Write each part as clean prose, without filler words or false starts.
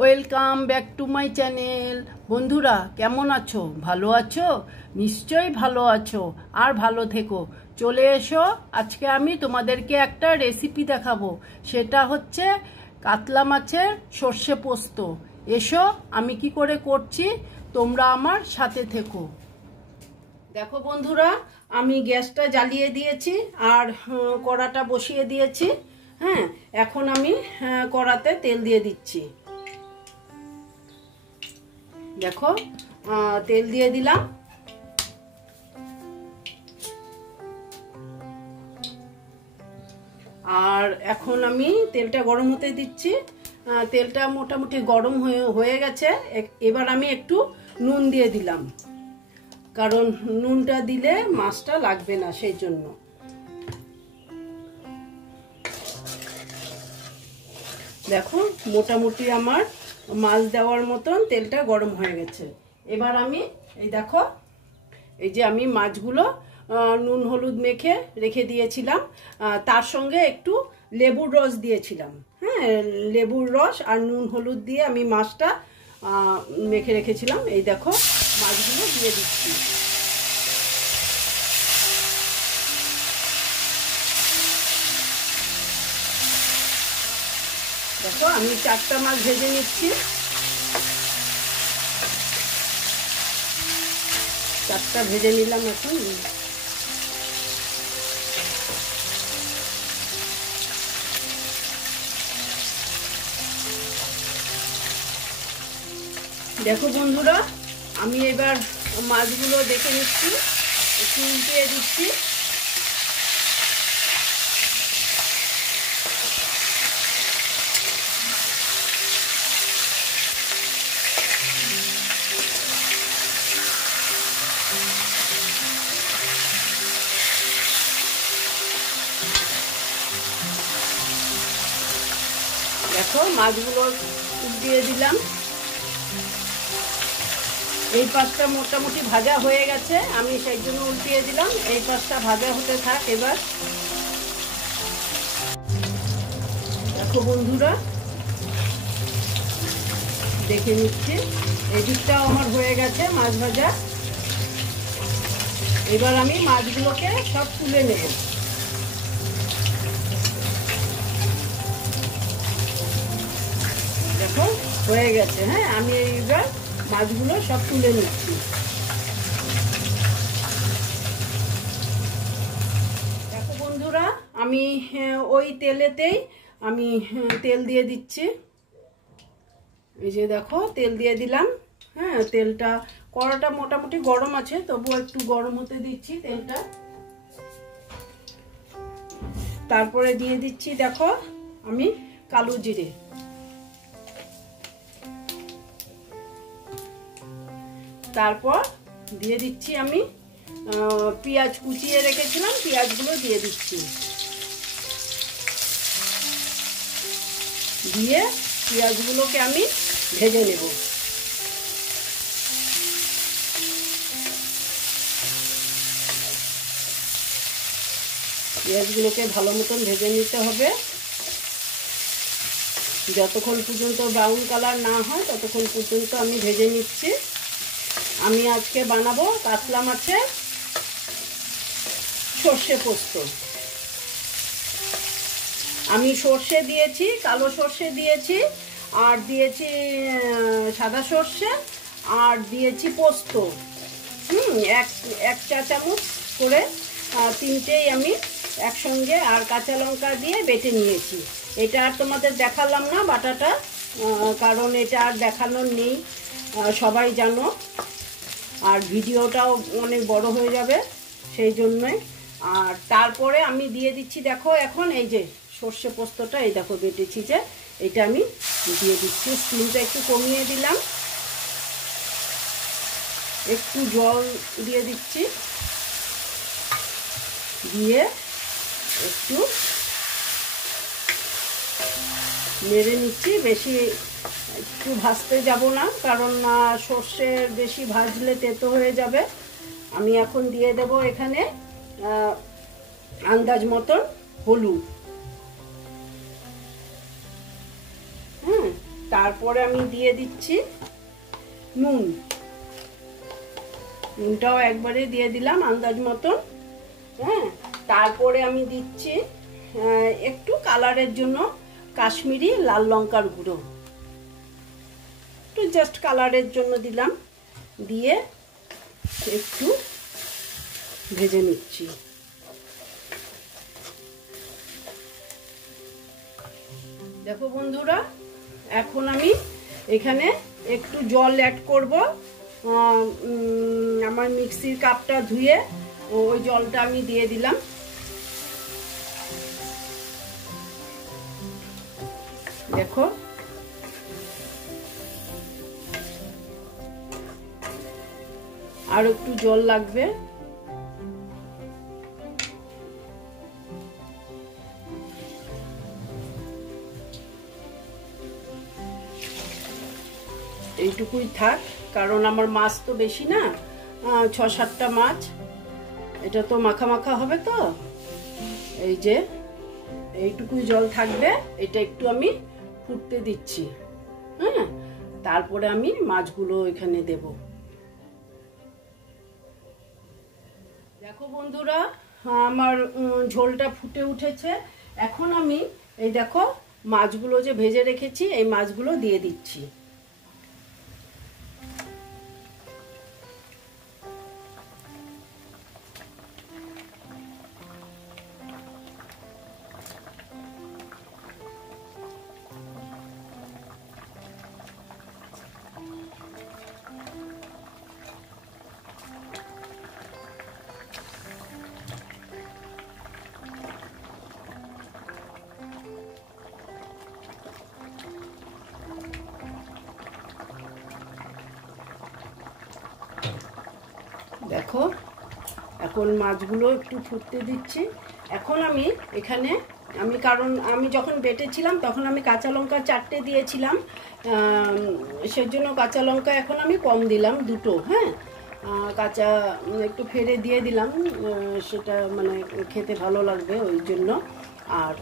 Welcome back to my channel. বন্ধুরা কেমন আছো? ভালো আছো? নিশ্চয়ই ভালো আছো, আর ভালো থেকো। চলে এসো, আজকে আমি তোমাদেরকে একটা রেসিপি দেখাবো। সেটা হচ্ছে কাতলা মাছের সর্ষে পোস্ত। এসো আমি কি করে করছি, তোমরা আমার সাথে থেকো। দেখো বন্ধুরা, আমি গ্যাসটা জ্বালিয়ে দিয়েছি আর কড়াটা বসিয়ে দিয়েছি। হ্যাঁ, এখন আমি কড়াতে তেল দিয়ে দিচ্ছি। দেখো, তেল দিয়ে দিলাম। আর এখন আমি তেলটা গরম হতে দিচ্ছি। তেলটা মোটামুটি গরম হয়ে গেছে। এবার আমি একটু নুন দিয়ে দিলাম, কারণ নুনটা দিলে মাছটা লাগবে না, সেই জন্য। দেখো, মোটামুটি আমার মাছ দেওয়ার মতন তেলটা গরম হয়ে গেছে। এবার আমি এই দেখো, এই যে আমি মাছগুলো নুন হলুদ মেখে রেখে দিয়েছিলাম, তার সঙ্গে একটু লেবুর রস দিয়েছিলাম। হ্যাঁ, লেবুর রস আর নুন হলুদ দিয়ে আমি মাছটা মেখে রেখেছিলাম। এই দেখো, মাছগুলো দিয়ে দিচ্ছি। দেখো, আমি 4টা মাছ ভেজে নিচ্ছি। 4টা ভেজে নিলাম। এখন দেখো বন্ধুরা, আমি এবার মাছগুলো দেখে নিচ্ছি, একটু উল্টিয়ে দিচ্ছি। দেখো, মাছগুলো উল্টিয়ে দিলাম। এই পাশটা মোটামুটি ভাজা হয়ে গেছে, আমি সেই জন্য উল্টিয়ে দিলাম। এই পাশটা ভাজা হতে থাক। এবার দেখো বন্ধুরা, দেখে নিচ্ছি, এদিকটাও আমার হয়ে গেছে মাছ ভাজা। এবার আমি মাছগুলোকে সব তুলে নেব। দেখো, হয়ে গেছে। হ্যাঁ, আমি এইবার মাছগুলো সব তুলে নিচ্ছি। দেখো বন্ধুরা, আমি ওই তেলেতেই আমি তেল দিয়ে দিচ্ছি। এই যে দেখো, তেল দিয়ে দিলাম। হ্যাঁ, তেলটা, কড়াটা মোটামুটি গরম আছে, তবুও একটু গরম হতে দিচ্ছি তেলটা। তারপরে দিয়ে দিচ্ছি, দেখো, আমি কালো জিরে। তারপর দিয়ে দিচ্ছি আমি পেঁয়াজ কুচিয়ে রেখেছিলাম, পেঁয়াজগুলো দিয়ে দিচ্ছি। দিয়ে পেঁয়াজগুলোকে আমি ভেজে নেব। পেঁয়াজগুলোকে ভালো মতন ভেজে নিতে হবে। যতক্ষণ পর্যন্ত ব্রাউন কালার না হয় ততক্ষণ পর্যন্ত আমি ভেজে নিচ্ছি। আমি আজকে বানাবো কাতলা মাছের সর্ষে পোস্ত। আমি সর্ষে দিয়েছি, কালো সর্ষে দিয়েছি, আর দিয়েছি সাদা সর্ষে, আর দিয়েছি পোস্ত। এক চা চামচ করে, তিনটেই আমি একসঙ্গে, আর কাঁচা লঙ্কা দিয়ে বেটে নিয়েছি। এটা আর তোমাদের দেখালাম না বাটাটা, কারণ এটা আর দেখানোর নেই, সবাই জানো, আর ভিডিওটাও অনেক বড় হয়ে যাবে, সেই জন্যই। আর তারপরে আমি দিয়ে দিচ্ছি, দেখো, এখন এই যে সর্ষে পোস্তটা, এই দেখো বেটেছি যে, এটা আমি দিয়ে দিচ্ছি। স্টিমটা একটু কমিয়ে দিলাম, একটু জল দিয়ে দিচ্ছি, দিয়ে একটু নেড়ে নিচ্ছি। বেশি একটু ভাজতে যাব না, কারণ সর্ষে বেশি ভাজলে তেতো হয়ে যাবে। আমি এখন দিয়ে দেব এখানে আন্দাজ মতন হলুদ। তারপরে আমি দিয়ে দিচ্ছি নুন। নুনটাও একবারে দিয়ে দিলাম আন্দাজ মতন। হ্যাঁ, তারপরে আমি দিচ্ছি একটু কালারের জন্য কাশ্মীরি লাল লঙ্কার গুঁড়ো, একটু জাস্ট কালারের জন্য দিলাম, দিয়ে একটু ভেজে নিচ্ছি। দেখো বন্ধুরা, এখন আমি এখানে একটু জল অ্যাড করব। আমার মিক্সির কাপটা ধুয়ে ওই জলটা আমি দিয়ে দিলাম। দেখো, আর একটু জল লাগবে। এইটুকুই থাক, কারণ আমার মাছ তো বেশি না, 6-7টা মাছ, এটা তো মাখা মাখা হবে। তো এই যে এইটুকুই জল থাকবে, এটা একটু আমি ফুটতে দিচ্ছি। হ্যাঁ, তারপরে আমি মাছগুলো এখানে দেব। দেখো বন্ধুরা, আমার ঝোলটা ফুটে উঠেছে। এখন আমি এই দেখো মাছগুলো যে ভেজে রেখেছি, এই মাছগুলো দিয়ে দিচ্ছি। দেখো, এখন মাছগুলো একটু ফুটতে দিচ্ছি। এখন আমি এখানে কারণ আমি যখন বেটেছিলাম তখন আমি কাঁচা লঙ্কা 4টে দিয়েছিলাম, সেজন্য কাঁচা লঙ্কা এখন আমি কম দিলাম, 2টো। হ্যাঁ, কাঁচা একটু ফেড়ে দিয়ে দিলাম, সেটা মানে খেতে ভালো লাগবে ওই জন্য। আর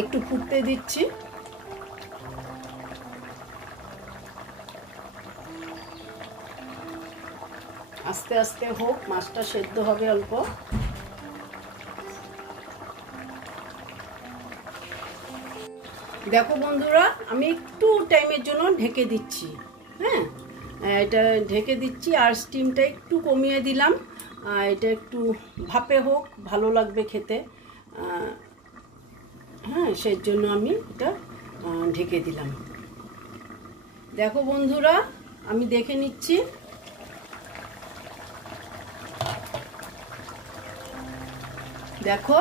একটু ফুটতে দিচ্ছি। আস্তে আস্তে হোক, মাছটা সেদ্ধ হবে অল্প। দেখো বন্ধুরা, আমি একটু টাইমের জন্য ঢেকে দিচ্ছি। হ্যাঁ, এটা ঢেকে দিচ্ছি, আর স্টিমটা একটু কমিয়ে দিলাম। এটা একটু ভাপে হোক, ভালো লাগবে খেতে। হ্যাঁ, সেই জন্য আমি এটা ঢেকে দিলাম। দেখো বন্ধুরা, আমি দেখে নিচ্ছি। দেখো,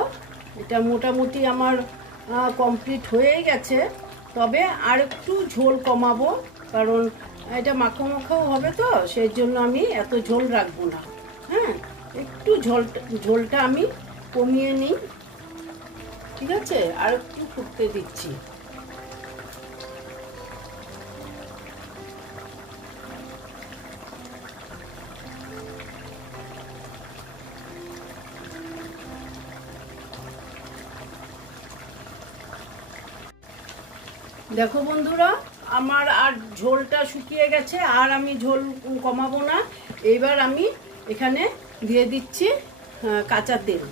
এটা মোটামুটি আমার কমপ্লিট হয়ে গেছে। তবে আর একটু ঝোল কমাবো, কারণ এটা মাখো মাখাও হবে, তো সেই জন্য আমি এত ঝোল রাখবো না। হ্যাঁ, একটু ঝোলটা আমি কমিয়ে নিই। ঠিক আছে, আর একটু ফুটতে দিচ্ছি। দেখো বন্ধুরা, আমার আর ঝোলটা শুকিয়ে গেছে, আর আমি ঝোল কমাবো না। এবার আমি এখানে দিয়ে দিচ্ছি কাঁচা তেল।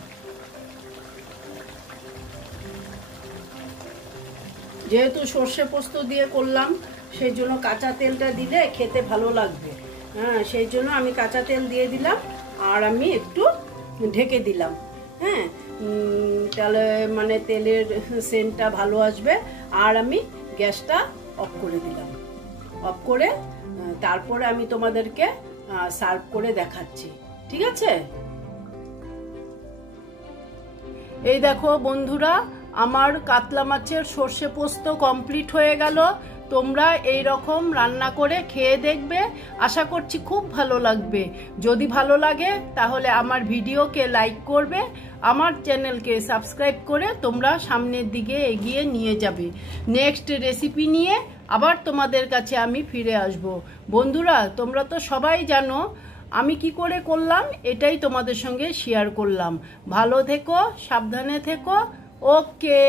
যেহেতু সর্ষে পোস্ত দিয়ে করলাম, সেই জন্য কাঁচা তেলটা দিলে খেতে ভালো লাগবে। হ্যাঁ, সেই জন্য আমি কাঁচা তেল দিয়ে দিলাম, আর আমি একটু ঢেকে দিলাম। হ্যাঁ, তাহলে মানে তেলের সেন্টটা ভালো আসবে। আর আমি গ্যাসটা অফ করে দিলাম। অফ করে তারপরে আমি তোমাদেরকে সার্ভ করে দেখাচ্ছি। ঠিক আছে? এই দেখো বন্ধুরা, আমার কাতলা মাছের সর্ষে পোস্ত কমপ্লিট হয়ে গেল। তোমরা এই রকম রান্না করে খেয়ে দেখবে, আশা করছি খুব ভালো লাগবে। যদি ভালো লাগে তাহলে আমার ভিডিওকে লাইক করবে, আমার চ্যানেলকে সাবস্ক্রাইব করে তোমরা সামনের দিকে এগিয়ে নিয়ে যাবে। নেক্সট রেসিপি নিয়ে আবার তোমাদের কাছে আমি ফিরে আসব। বন্ধুরা, তোমরা তো সবাই জানো আমি কি করে করলাম, এটাই তোমাদের সঙ্গে শেয়ার করলাম। ভালো থেকো, সাবধানে থেকো। ওকে।